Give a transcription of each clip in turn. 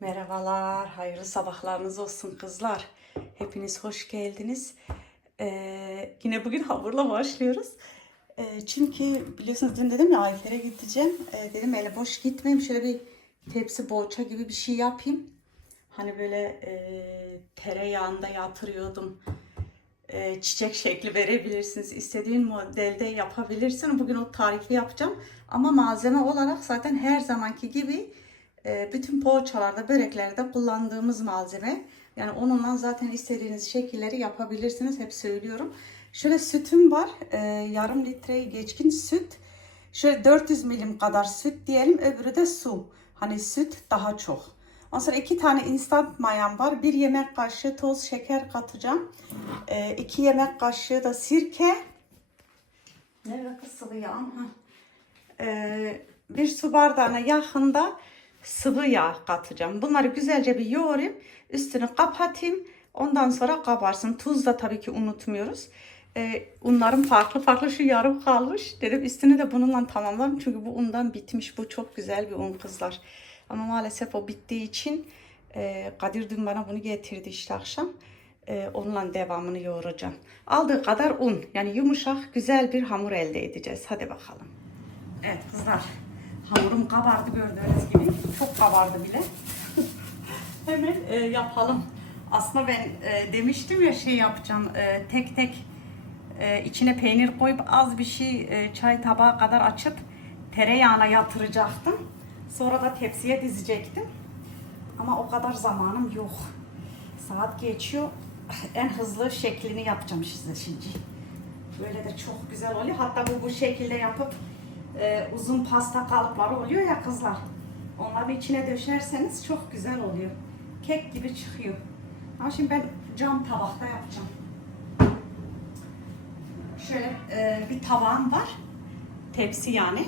Merhabalar, hayırlı sabahlarınız olsun kızlar. Hepiniz hoş geldiniz. Ee, yine bugün hamurla başlıyoruz. Ee, çünkü biliyorsunuz dün dedim ya Ayfer'e gideceğim. Ee, dedim ele boş gitmeyeyim. Şöyle bir tepsi boğaça gibi bir şey yapayım. Hani böyle e, tereyağında yatırıyordum. E, çiçek şekli verebilirsiniz. İstediğin modelde yapabilirsin. Bugün o tarifi yapacağım. Ama malzeme olarak zaten her zamanki gibi e, bütün poğaçalarda, böreklerde kullandığımız malzeme. Yani onunla zaten istediğiniz şekilleri yapabilirsiniz. Hep söylüyorum. Şöyle sütüm var. E, yarım litreye geçkin süt. Şöyle 400 milim kadar süt diyelim. Öbürü de su. Hani süt daha çok. Ondan sonra iki tane instant mayam var. Bir yemek kaşığı toz şeker katacağım. E, iki yemek kaşığı da sirke. Nerede kız sıvı yağ? E, bir su bardağına yakında sıvı yağ katacağım. Bunları güzelce bir yoğurayım. Üstünü kapatayım. Ondan sonra kabarsın. Tuz da tabii ki unutmuyoruz. Ee, unlarım farklı farklı şu yarım kalmış. Dedim üstünü de bununla tamamlarım. Çünkü bu undan bitmiş. Bu çok güzel bir un kızlar. Ama maalesef o bittiği için e, Kadir dün bana bunu getirdi işte akşam. E, onunla devamını yoğuracağım. Aldığı kadar un. Yani yumuşak güzel bir hamur elde edeceğiz. Hadi bakalım. Evet kızlar. Hamurum kabardı gördüğünüz gibi. Çok kabardı bile. Hemen e, yapalım. Aslında ben e, demiştim ya şey yapacağım. e, tek tek e, içine peynir koyup az bir şey e, çay tabağı kadar açıp tereyağına yatıracaktım. Sonra da tepsiye dizecektim. Ama o kadar zamanım yok. Saat geçiyor. En hızlı şeklini yapacağım size şimdi. Böyle de çok güzel oluyor. Hatta bu bu şekilde yapıp e, uzun pasta kalıpları oluyor ya kızlar. Onları içine döşerseniz çok güzel oluyor. Kek gibi çıkıyor. Ama şimdi ben cam tabakta yapacağım. Şöyle e, bir tabağım var. Tepsi yani.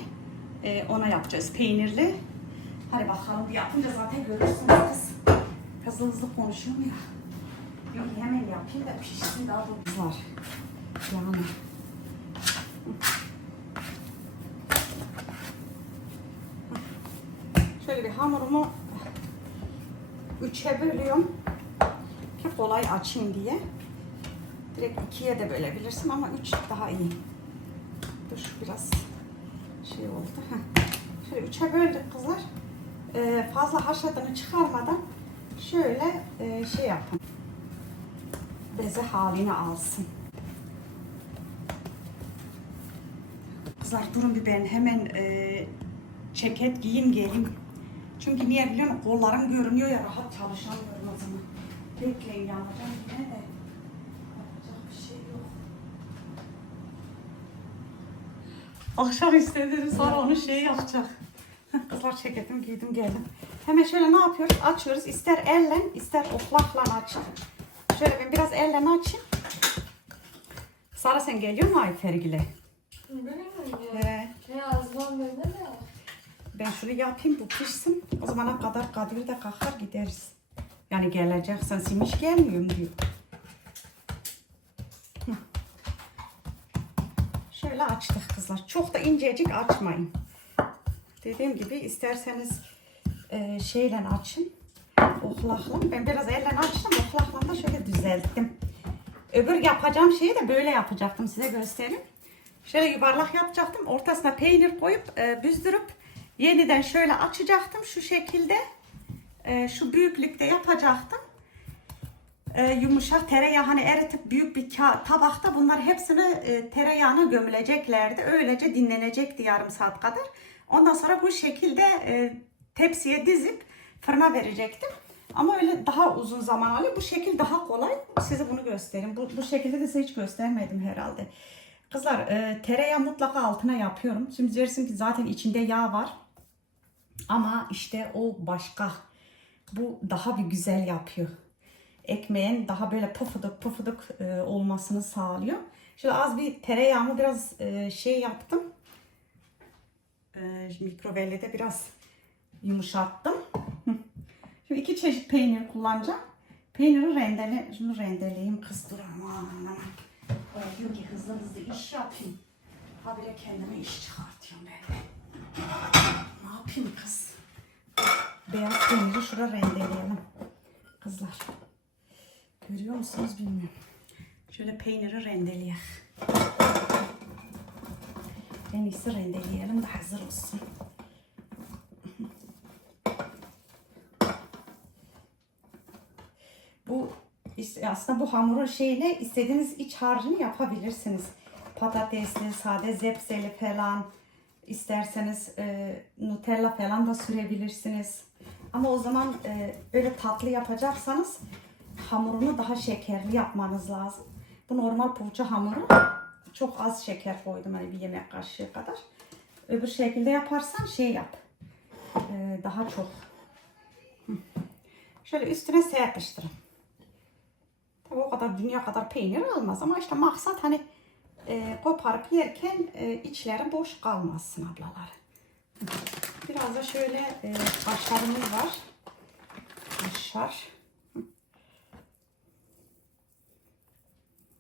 E, ona yapacağız peynirli. Hadi bakalım bir yapınca zaten görürsünüz kız. Hızlı hızlı konuşuyorum ya. Yok hemen yapayım da pişsin daha da güzel. Yani. Şöyle hamurumu üçe bölüyorum ki kolay açayım diye. Direkt ikiye de bölebilirsin ama üç daha iyi. Dur biraz şey oldu. Şöyle üçe böldük kızlar. Ee, fazla haşladığını çıkarmadan şöyle e, şey yapın. Beze halini alsın. Kızlar durun bir ben hemen e, ceket giyeyim geleyim. Çünkü niye biliyor musun? Kollarım görünüyor ya rahat çalışamıyorum o zaman. Bekleyin yanacağım yine de. Yapacak bir şey yok. Akşam istedim sonra onu şey yapacak. Kızlar ceketim giydim geldim. Hemen şöyle ne yapıyoruz? Açıyoruz. İster elle ister oklakla açın. Şöyle ben biraz elle açayım. Sara sen geliyor mu Ayfergil'e? Benim mi? He. Ne azman bende de. Ben şunu yapayım bu pişsin. O zamana kadar Kadir de kalkar gideriz. Yani geleceksen simiş gelmiyorum diyor. Şöyle açtık kızlar. Çok da incecik açmayın. Dediğim gibi isterseniz e, şeyle açın. Oklakla. Ben biraz elle açtım. Oklakla da şöyle düzelttim. Öbür yapacağım şeyi de böyle yapacaktım. Size göstereyim. Şöyle yuvarlak yapacaktım. Ortasına peynir koyup e, büzdürüp yeniden şöyle açacaktım. Şu şekilde e, şu büyüklükte yapacaktım. E, yumuşak tereyağı hani eritip büyük bir tabakta bunlar hepsini e, tereyağına gömüleceklerdi. Öylece dinlenecekti yarım saat kadar. Ondan sonra bu şekilde e, tepsiye dizip fırına verecektim. Ama öyle daha uzun zaman alıyor. Bu şekil daha kolay. Size bunu göstereyim. Bu, bu şekilde de size hiç göstermedim herhalde. Kızlar e, tereyağı mutlaka altına yapıyorum. Şimdi dersin ki zaten içinde yağ var. Ama işte o başka. Bu daha bir güzel yapıyor. Ekmeğin daha böyle pufuduk pufuduk e, olmasını sağlıyor. Şöyle az bir tereyağımı biraz e, şey yaptım. E, mikrovellede biraz yumuşattım. Şimdi iki çeşit peynir kullanacağım. Peyniri rendele, şunu rendeleyeyim kız dur aman aman. Diyor ki hızlı hızlı iş yapayım. Habire kendime iş çıkartıyorum ben. Yapayım kız? beyaz peyniri şuraya rendeleyelim. Kızlar. Görüyor musunuz bilmiyorum. Şöyle peyniri rendeleyelim. En iyisi rendeleyelim de hazır olsun. Bu aslında bu hamurun şeyle istediğiniz iç harcını yapabilirsiniz. Patatesli, sade zepseli falan isterseniz e, Nutella falan da sürebilirsiniz. Ama o zaman e, böyle tatlı yapacaksanız hamurunu daha şekerli yapmanız lazım. Bu normal poğaça hamuru çok az şeker koydum hani bir yemek kaşığı kadar. Öbür şekilde yaparsan şey yap. e, daha çok. Şöyle üstüne serpiştirin. Tabii o kadar dünya kadar peynir almaz ama işte maksat hani e, koparıp yerken e, içleri boş kalmasın ablalar. Biraz da şöyle e, kaşarımız var. Kaşar.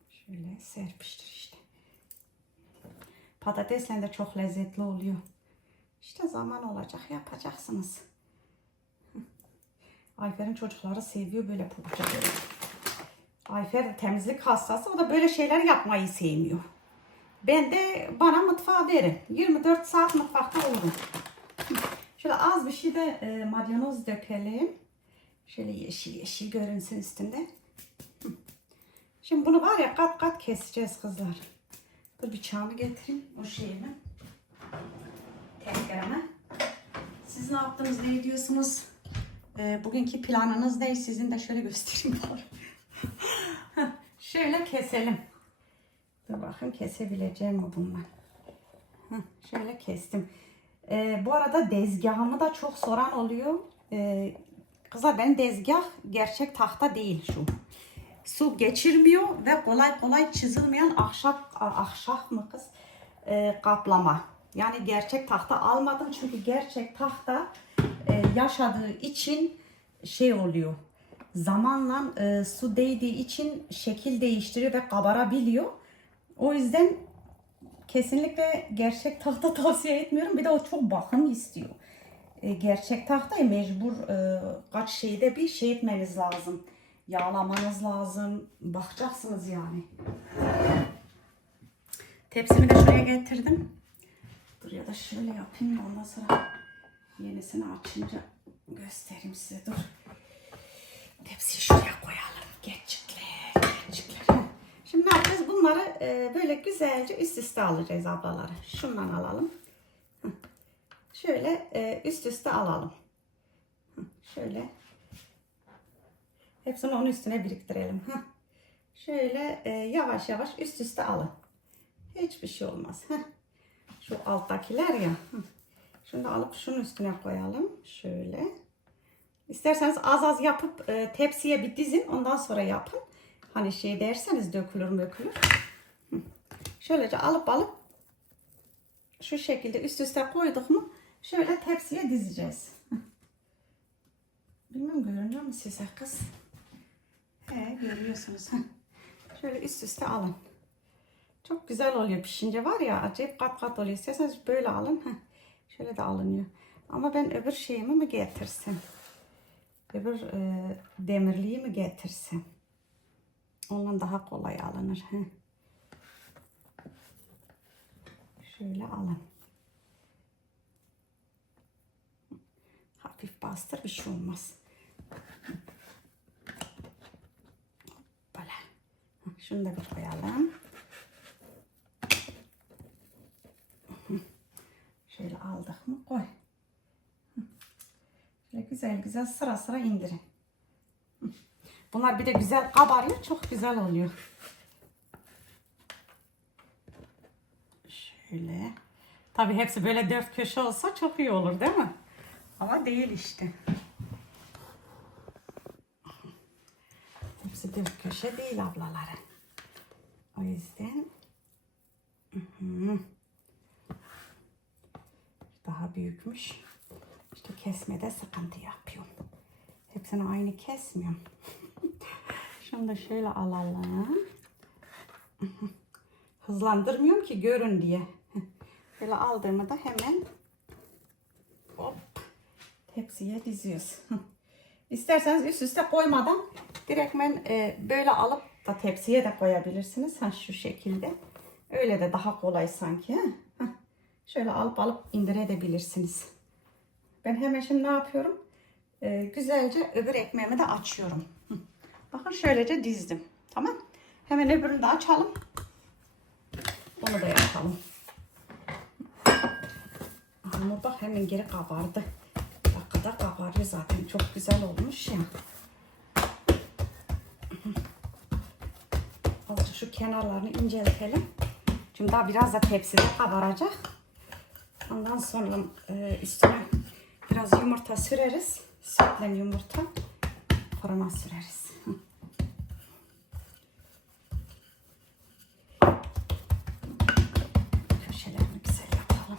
Şöyle serpiştir işte. Patatesle de çok lezzetli oluyor. İşte zaman olacak yapacaksınız. Ayfer'in çocukları seviyor böyle poğaçaları. Ayfer temizlik hastası. O da böyle şeyler yapmayı sevmiyor. Ben de bana mutfağa verin. 24 saat mutfakta olurum. Şöyle az bir şey de e, maydanoz dökelim. Şöyle yeşil yeşil görünsün üstünde. Şimdi bunu var ya kat kat keseceğiz kızlar. Dur bıçağımı getireyim. O şeyimi. Tencereme. Siz ne yaptınız, ne ediyorsunuz? E, bugünkü planınız ne? Sizin de şöyle göstereyim. şöyle keselim. Dur bakın kesebileceğim mi bundan? Heh, şöyle kestim. Ee, bu arada dezgahımı da çok soran oluyor. Ee, kızlar benim dezgah gerçek tahta değil şu. Su geçirmiyor ve kolay kolay çizilmeyen ahşap ahşap mı kız Ee, kaplama. Yani gerçek tahta almadım çünkü gerçek tahta e, yaşadığı için şey oluyor. Zamanla e, su değdiği için şekil değiştiriyor ve kabarabiliyor. O yüzden kesinlikle gerçek tahta tavsiye etmiyorum. Bir de o çok bakım istiyor. E, gerçek tahtayı mecbur e, kaç şeyde bir şey etmeniz lazım. Yağlamanız lazım. Bakacaksınız yani. Tepsimi de şuraya getirdim. Dur ya da şöyle yapayım da ondan sonra yenisini açınca göstereyim size. Dur. Tepsiyi şuraya koyalım. Geçikler, geçikler. Bunları e, böyle güzelce üst üste alacağız ablaları. Şundan alalım. Şöyle e, üst üste alalım. Şöyle. Hepsini onun üstüne biriktirelim. Şöyle e, yavaş yavaş üst üste alın. Hiçbir şey olmaz. Şu alttakiler ya. Şunu da alıp şunun üstüne koyalım. Şöyle. İsterseniz az az yapıp e, tepsiye bir dizin. Ondan sonra yapın. Hani şey derseniz dökülür dökülür. Şöylece alıp alıp şu şekilde üst üste koyduk mu şöyle tepsiye dizeceğiz. Bilmem görünüyor mu size kız? He görüyorsunuz. Şöyle üst üste alın. Çok güzel oluyor pişince var ya acayip kat kat oluyor. İsterseniz böyle alın. Şöyle de alınıyor. Ama ben öbür şeyimi mi getirsem? Öbür e, demirliği mi getirsem? Ondan daha kolay alınır. Şöyle alın. Hafif bastır bir şey olmaz. Böyle. Şunu da bir koyalım. Şöyle aldık mı koy. Şöyle güzel güzel sıra sıra indirin. Bunlar bir de güzel kabarıyor. Çok güzel oluyor. Şöyle. Tabii hepsi böyle dört köşe olsa çok iyi olur değil mi? Ama değil işte. Hepsi dört köşe değil ablaları. O yüzden daha büyükmüş. İşte kesmede sıkıntı yapıyorum. Hepsini aynı kesmiyorum. Da şöyle alalım. Hızlandırmıyorum ki görün diye. Böyle aldığımı da hemen hop tepsiye diziyoruz. İsterseniz üst üste koymadan direktmen e, böyle alıp da tepsiye de koyabilirsiniz. Ha, şu şekilde. Öyle de daha kolay sanki. Şöyle alıp alıp indirebilirsiniz. Ben hemen şimdi ne yapıyorum? E, güzelce öbür ekmeğimi de açıyorum. Bakın şöylece dizdim. Tamam. Hemen öbürünü de açalım. Onu da yapalım. Ama bak hemen geri kabardı. Dakikada kabarıyor zaten. Çok güzel olmuş ya. Azıcık şu kenarlarını inceltelim. Çünkü daha biraz da tepside kabaracak. Ondan sonra e, üstüne biraz yumurta süreriz. Sütle yumurta. Fırına süreriz. Köşelerini güzel yapalım.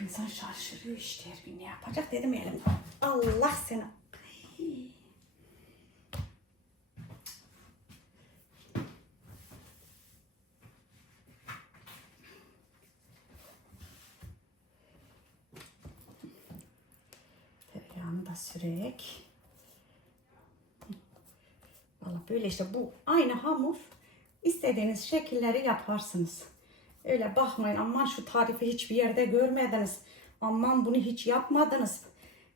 İnsan şaşırıyor işte her gün ne yapacak dedim elim. Allah seni. Sürek. Valla böyle işte bu aynı hamur istediğiniz şekilleri yaparsınız. Öyle bakmayın aman şu tarifi hiçbir yerde görmediniz. Aman bunu hiç yapmadınız.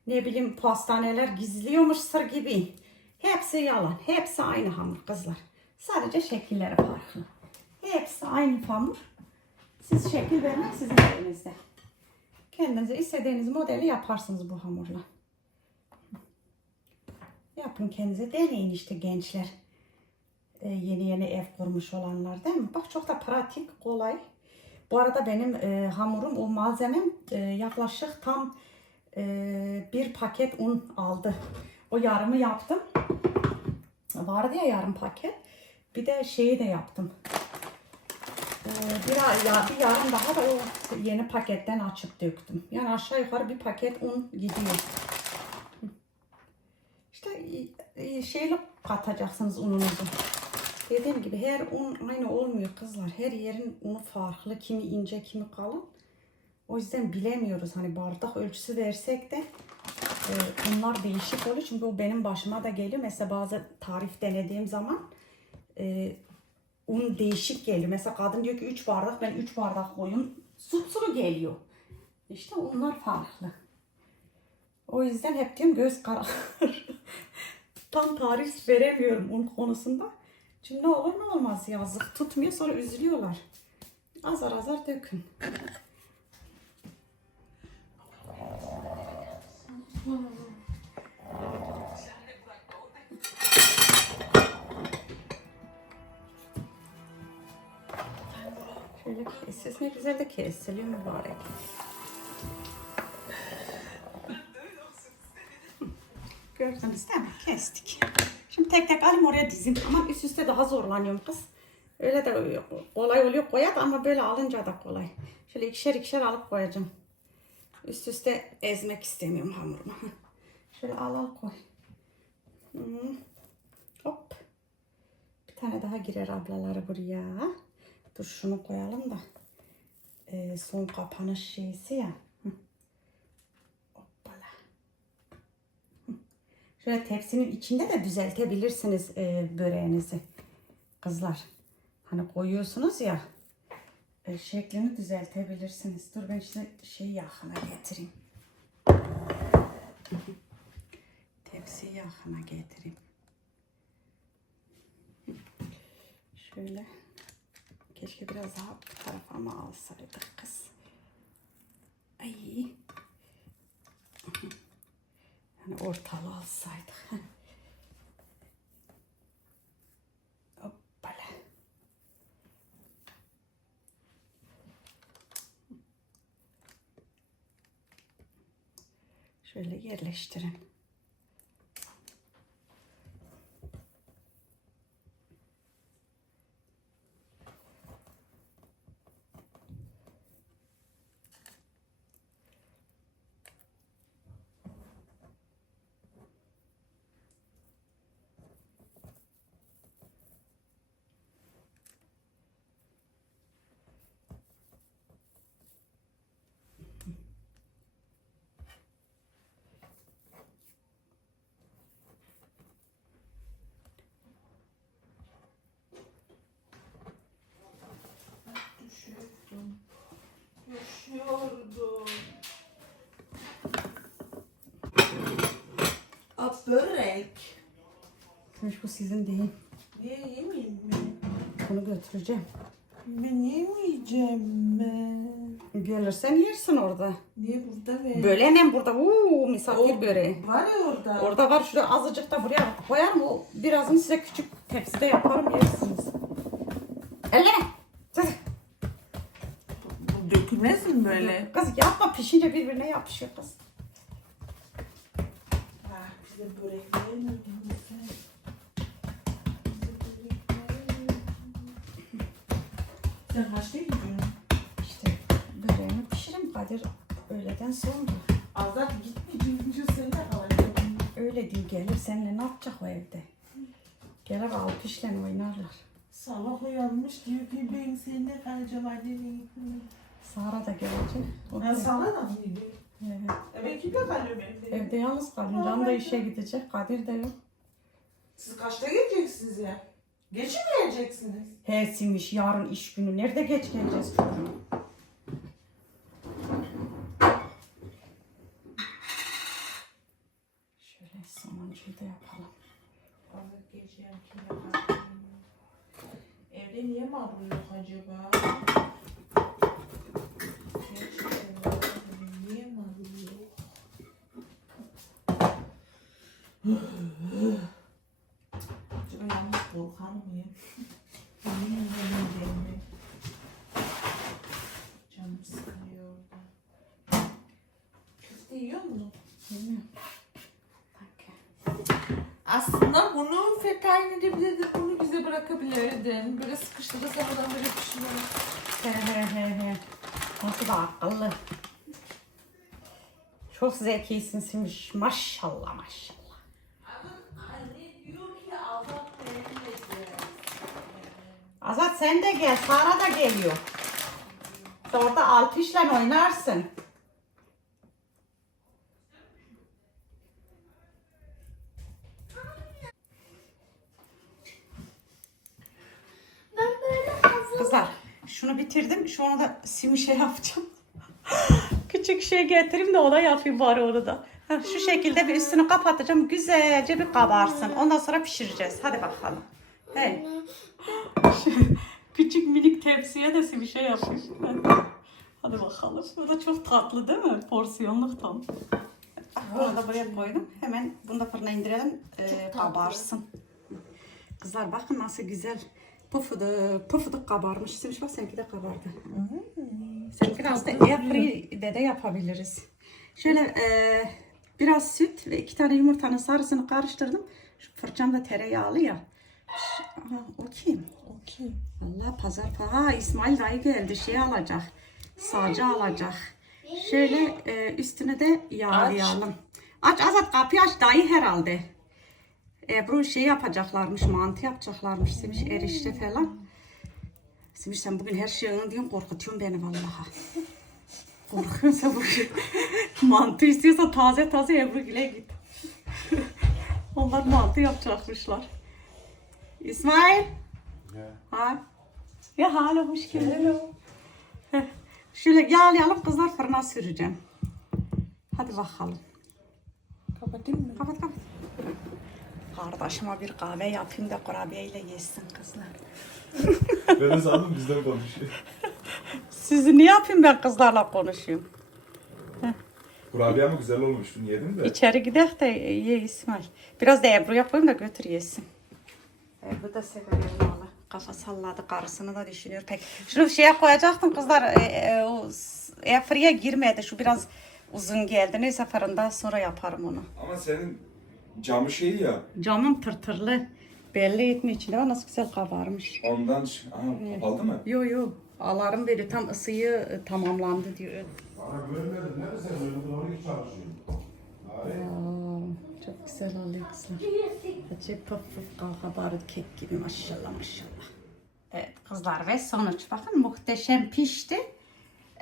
Ne bileyim pastaneler gizliyormuş sır gibi. Hepsi yalan. Hepsi aynı hamur kızlar. Sadece şekilleri farklı. Hepsi aynı hamur. Siz şekil vermek sizin elinizde. Kendinize istediğiniz modeli yaparsınız bu hamurla. Yapın kendinize deneyin işte gençler. Ee, yeni yeni ev kurmuş olanlar değil mi? Bak çok da pratik, kolay. Bu arada benim e, hamurum, o malzemem e, yaklaşık tam e, bir paket un aldı. O yarımı yaptım. Vardı ya yarım paket. Bir de şeyi de yaptım. Ee, bir, ya, bir yarım daha da o yeni paketten açıp döktüm. Yani aşağı yukarı bir paket un gidiyor. E, şeyle katacaksınız ununuzu. Dediğim gibi her un aynı olmuyor kızlar. Her yerin unu farklı. Kimi ince, kimi kalın. O yüzden bilemiyoruz. Hani bardak ölçüsü versek de e, unlar değişik oluyor. Çünkü o benim başıma da geliyor. Mesela bazı tarif denediğim zaman e, un değişik geliyor. Mesela kadın diyor ki 3 bardak ben 3 bardak koyun. Supsuru geliyor. İşte onlar farklı. O yüzden hep diyorum göz kararı. Tam tarif veremiyorum un konusunda. Çünkü ne olur ne olmaz yazık. Tutmuyor sonra üzülüyorlar. Azar azar dökün. Şöyle kesiyoruz. Ne güzel de kesiliyor mübarek. Gördünüz değil mi? Kestik. Şimdi tek tek alayım oraya dizim. Ama üst üste daha zorlanıyorum kız. Öyle de kolay oluyor koyat ama böyle alınca da kolay. Şöyle ikişer ikişer alıp koyacağım. Üst üste ezmek istemiyorum hamurumu. Şöyle al al koy. Hmm. Hop. Bir tane daha girer ablaları buraya. Dur şunu koyalım da. Ee, son kapanış şeysi ya. Şöyle tepsinin içinde de düzeltebilirsiniz e, böreğinizi. Kızlar. Hani koyuyorsunuz ya. e, şeklini düzeltebilirsiniz. Dur ben işte şeyi yakına getireyim. Tepsiyi yakına getireyim. Şöyle. Keşke biraz daha bu tarafa mı alsaydık kız. Ay. Ortalı alsaydık. Şöyle yerleştirin. Börek. Gümüş bu sizin değil. Niye yemeyeyim mi? Bunu götüreceğim. Ben yemeyeceğim ben. Gelirsen yersin orada. Niye burada ve? Böyle hemen burada. Uuu misafir O- böreği. Var ya orada. Orada var şurada azıcık da buraya koyarım. O birazını size küçük tepside yaparım yersiniz. Elleme. Sus. Bu dökülmez mi böyle? Kız yapma pişince birbirine yapışıyor kız. Bize börek vermedin mi sen? Kaçta gidiyorsun? İşte böreğimi pişirim Kadir öğleden sonra. Azat gitmeyeceğim. Sen de kalacaksın. Öyle değil gelir seninle ne yapacak o evde? Gelir alkışla oynarlar. Sabah uyanmış diyor ki ben seninle kalacağım annenin. Sara da gelecek. Ben sana da mı gidiyorum? Evet. E ben kimle kalıyorum evde? Evde yalnız kalın. Can da işe gidecek. Kadir de yok. Siz kaçta geleceksiniz ya? Geç mi geleceksiniz? He Simiş yarın iş günü. Nerede geç geleceğiz çocuğum? Şöyle sonuncuyu da yapalım. Azat geçeceğim kimle kalıyorum? Evde niye marul yok acaba? Gerçekten marul niye marul yok? Acaba yalnız korkan mıyım? Yemin ederim gelme. Canım sıkılıyor orada. Köfte yiyor? Bilmiyorum. Bak. Aslında bunu fetahin edebilirdin, bunu bize bırakabilirdin. Böyle sıkıştırırsan oradan böyle pişirir. He he he he. Nasıl da akıllı. Çok zekisin Simiş. Maşallah maşallah. Anne diyor ki Azat verilmedi. Azat sen de gel. Sara da geliyor. Orada alkışla oynarsın. Kızlar şunu bitirdim. Şu anda da simişe yapacağım. Küçük şey getireyim de ona yapayım bari onu da. Şu şekilde bir üstünü kapatacağım. Güzelce bir kabarsın. Ondan sonra pişireceğiz. Hadi bakalım. Hey. Küçük minik tepsiye de bir şey yapayım. Hadi bakalım. Bu da çok tatlı değil mi? Porsiyonluk tam. Bunu da buraya koydum. Hemen bunu da fırına indirelim. Ee, kabarsın. Kızlar bakın nasıl güzel. Pufuduk, pufuduk kabarmış. Simiş bak seninki de kabardı. Seninki de aslında airfryer'de de yapabiliriz. Şöyle e, biraz süt ve iki tane yumurtanın sarısını karıştırdım. Şu fırçam da tereyağlı ya. Ş- Aa, o kim? Okey. Allah pazar ha İsmail dayı geldi şey alacak. Sacı alacak. Şöyle e, üstüne de yağlayalım. Aç Azat kapıyı aç dayı herhalde. Ebru şey yapacaklarmış mantı yapacaklarmış demiş erişte falan. Demiş sen bugün her şeyini diyorsun korkutuyorsun beni vallahi. Korkuyorsun sen bugün. mantı istiyorsa taze taze Ebru Gül'e git. Onlar mantı yapacakmışlar. İsmail. Ha. Ya hala hoş geldin. Şöyle yağlayalım kızlar fırına süreceğim. Hadi bakalım. Kapatayım mı? Kapat kapat. Kardeşime bir kahve yapayım da kurabiyeyle yesin kızlar. Ben de sandım bizden konuşuyor. Sizi ne yapayım ben kızlarla konuşuyorum. Kurabiye mi güzel olmuş. Bunu yedim de. İçeri gidelim de ye İsmail. Biraz da Ebru'ya koyayım da götür yesin. Ebru da seviyor valla. Kafa salladı karısını da düşünüyor pek. Şunu şeye koyacaktım kızlar. E, e, o airfryer'e girmedi. Şu biraz uzun geldi. Neyse fırında sonra yaparım onu. Ama senin camı şeyi ya. Camım tırtırlı. Belli etmiyor içinde. Bak nasıl güzel kabarmış. Ondan Aha, kapalı mı? Yo yo. Alarm veriyor. Tam ısıyı e, tamamlandı diyor. Bana görmedin mi sen? Doğru hiç çalışıyorsun. Abi. Çok güzel oluyor kızlar. Acayip puf puf kabarık kek gibi maşallah maşallah. Evet kızlar ve sonuç bakın muhteşem pişti.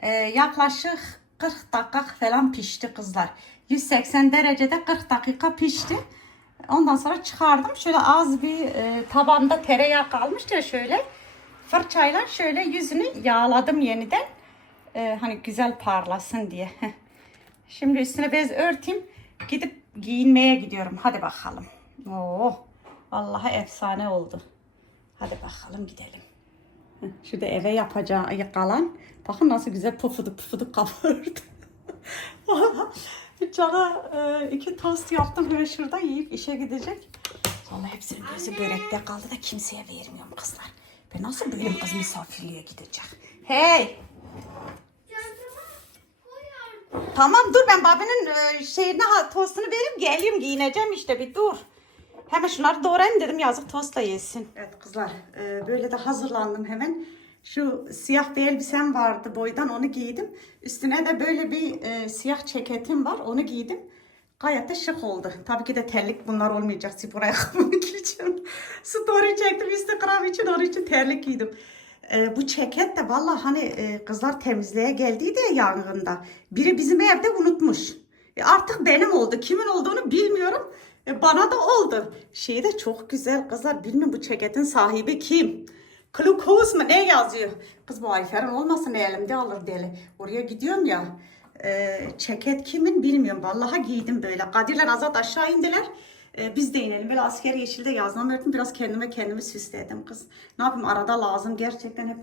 Ee, yaklaşık 40 dakika falan pişti kızlar. 180 derecede 40 dakika pişti. Ondan sonra çıkardım. Şöyle az bir e, tabanda tereyağı kalmıştı ya şöyle. Fırçayla şöyle yüzünü yağladım yeniden. Ee, hani güzel parlasın diye. Şimdi üstüne bez örteyim. gidip giyinmeye gidiyorum. Hadi bakalım. Oo, vallahi efsane oldu. Hadi bakalım gidelim. Şurada eve yapacağı kalan. Bakın nasıl güzel pufuduk pufuduk kabardı. Cana e, iki tost yaptım böyle şurada yiyip işe gidecek. Vallahi hepsinin gözü börekte kaldı da kimseye vermiyorum kızlar. Ben nasıl böyle kız misafirliğe gidecek? Hey! Tamam dur ben babinin e, şeyine tostunu verip geliyorum giyineceğim işte bir dur. Hemen şunları doğrayayım dedim yazık tostla yesin. Evet kızlar e, böyle de hazırlandım hemen. Şu siyah bir elbisem vardı boydan onu giydim. Üstüne de böyle bir e, siyah ceketim var onu giydim. Gayet de şık oldu. Tabii ki de terlik bunlar olmayacak spor ayakkabımı giyeceğim. Story çektim Instagram için onun için terlik giydim. E, bu ceket de vallahi hani e, kızlar temizliğe geldiydi ya yangında. Biri bizim evde unutmuş. E, artık benim oldu. Kimin olduğunu bilmiyorum. E, bana da oldu. Şey de çok güzel kızlar. Bilmiyorum bu ceketin sahibi kim? Klukos mu ne yazıyor? Kız bu Ayfer'in olmasın elimde alır deli. Oraya gidiyorum ya. E, ceket kimin bilmiyorum. Vallahi giydim böyle. Kadir'le Azat aşağı indiler. E, biz de inelim. Böyle asker yeşilde yazmam öğrettim. Biraz kendime kendimi süsledim kız. Ne yapayım arada lazım. Gerçekten hep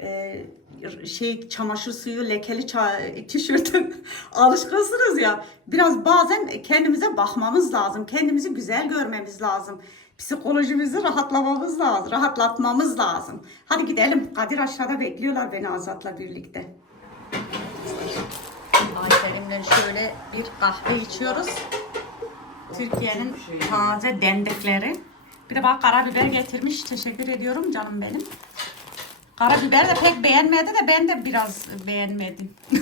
e, şey çamaşır suyu lekeli ça- tişörtün alışkınsınız ya. Biraz bazen kendimize bakmamız lazım. Kendimizi güzel görmemiz lazım. Psikolojimizi rahatlamamız lazım. Rahatlatmamız lazım. Hadi gidelim. Kadir aşağıda bekliyorlar beni Azat'la birlikte. Ayşe'limle şöyle bir kahve içiyoruz. Türkiye'nin taze dendekleri. Bir de bak karabiber getirmiş. Teşekkür ediyorum canım benim. Karabiber de pek beğenmedi de ben de biraz beğenmedim.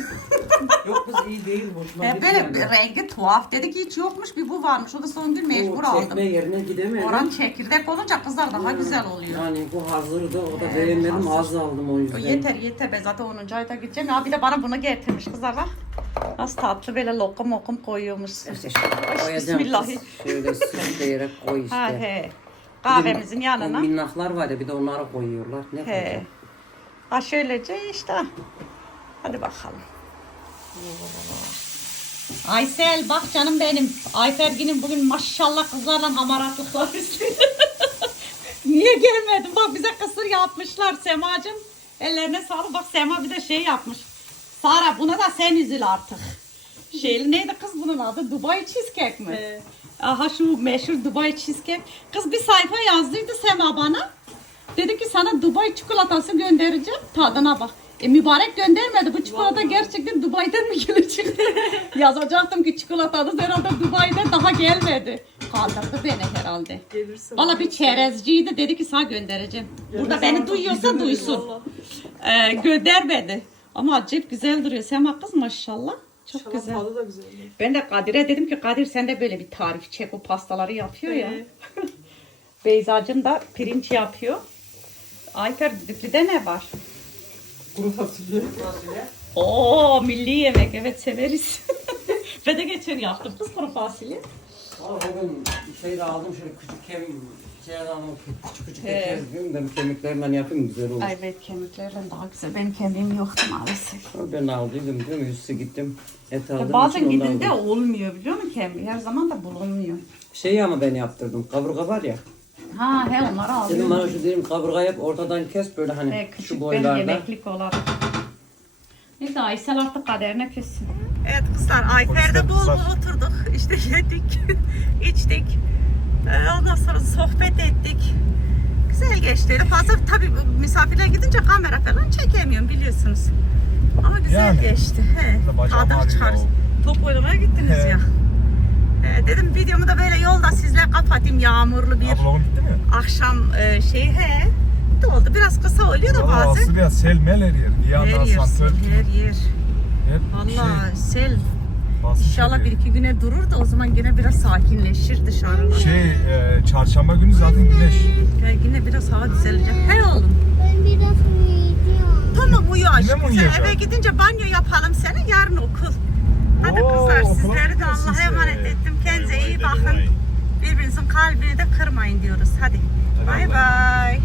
Yok kız iyi değil hoşuma Hep böyle gitmedi. rengi tuhaf. Dedi ki hiç yokmuş bir bu varmış. O da son gün mecbur O aldım. çekme yerine gidemedim. Oran çekirdek olunca kızlar daha güzel oluyor. Yani bu hazırdı o da Evet, beğenmedim hazır. az aldım o O yüzden. yeter yeter be zaten 10. ayda gideceğim. Ya bir de bana bunu getirmiş kızlar bak. Nasıl tatlı böyle lokum lokum koyuyormuş. İşte şöyle kız. Şöyle süsleyerek koy işte. Ha he. Kahvemizin o yanına. minnaklar var ya bir de onları koyuyorlar. Ne He. koyacağım? Ha şöylece işte. Hadi bakalım. Aysel bak canım benim. Ayfergin'in bugün maşallah kızlarla hamaratlıklar. Niye gelmedin? Bak bize kısır yapmışlar Semacığım. Ellerine sağlık. Bak Sema bir de şey yapmış. Sara buna da sen üzül artık. Şeyli neydi kız bunun adı? Dubai cheesecake mi? Aha şu meşhur Dubai cheesecake. Kız bir sayfa yazdıydı Sema bana. Dedi ki sana Dubai çikolatası göndereceğim. Tadına bak. E mübarek göndermedi. Bu çikolata gerçekten Dubai'den mi gelecek? Yazacaktım ki çikolatanız herhalde Dubai'den daha gelmedi. Kandırdı beni herhalde. Gelirse Valla bir çerezciydi dedi ki sana göndereceğim. Burada beni duyuyorsa duysun. Ee, göndermedi. Ama acayip güzel duruyor. Sema kız maşallah. Çok güzel. Da güzel. Ben de Kadir'e dedim ki Kadir sen de böyle bir tarif çek. O pastaları yapıyor ya. Beyzacığım da pirinç yapıyor. Ayfer düdüklüde ne var? Kuru fasulye. Oo milli yemek evet severiz. ben de geçen yaptım kız kuru fasulye. Valla bugün şey de aldım şöyle küçük kem şeyden aldım küçük küçük He. et diyorum ben kemiklerimden yapayım güzel olur. Ay evet kemiklerden daha güzel. Benim kemiğim yoktu maalesef. Ben aldıydım diyorum yüzsü gittim. Et aldım. Ya bazen için ondan aldım. olmuyor biliyor musun kemiği? Her zaman da bulunmuyor. Şey ama ben yaptırdım kaburga var ya. Ha he onları Dedim alıyorum. bana şu dedim kaburga yap ortadan kes böyle hani He, şu küçük ben boylarda. yemeklik olarak. Neyse Aysel artık kaderine küssün. Evet kızlar Ayfer'de bol bol oturduk. İşte yedik, içtik. Ee, Ondan sonra sohbet ettik. Güzel geçti. Öyle fazla tabii misafirler gidince kamera falan çekemiyorum biliyorsunuz. Ama güzel Yani. geçti. He. Bacağım Tadını ağrıyor çıkarız. Top oynamaya gittiniz He. ya. Ee, dedim videomu da böyle yolda sizle kapatayım yağmurlu bir Ablamın gitti mi? akşam e, şey he. De oldu biraz kısa oluyor da Valla bazen. Aslı sel mel her yer. Her yandan yer, santör. her yer. Hep Valla sel. şey, basmış İnşallah bir yer. iki güne durur da o zaman yine biraz sakinleşir dışarılar. Şey, e, çarşamba günü zaten güneş. Ve yine biraz hava düzelecek. He oğlum. Ben biraz uyuyacağım. Tamam uyu aşkım. Sen uyuyacaksın? eve gidince banyo yapalım seni. Yarın okul. Hadi kızlar sizleri de Allah'a emanet ettim. Kendinize iyi bakın. Birbirinizin kalbini de kırmayın diyoruz. Hadi. Bay bay.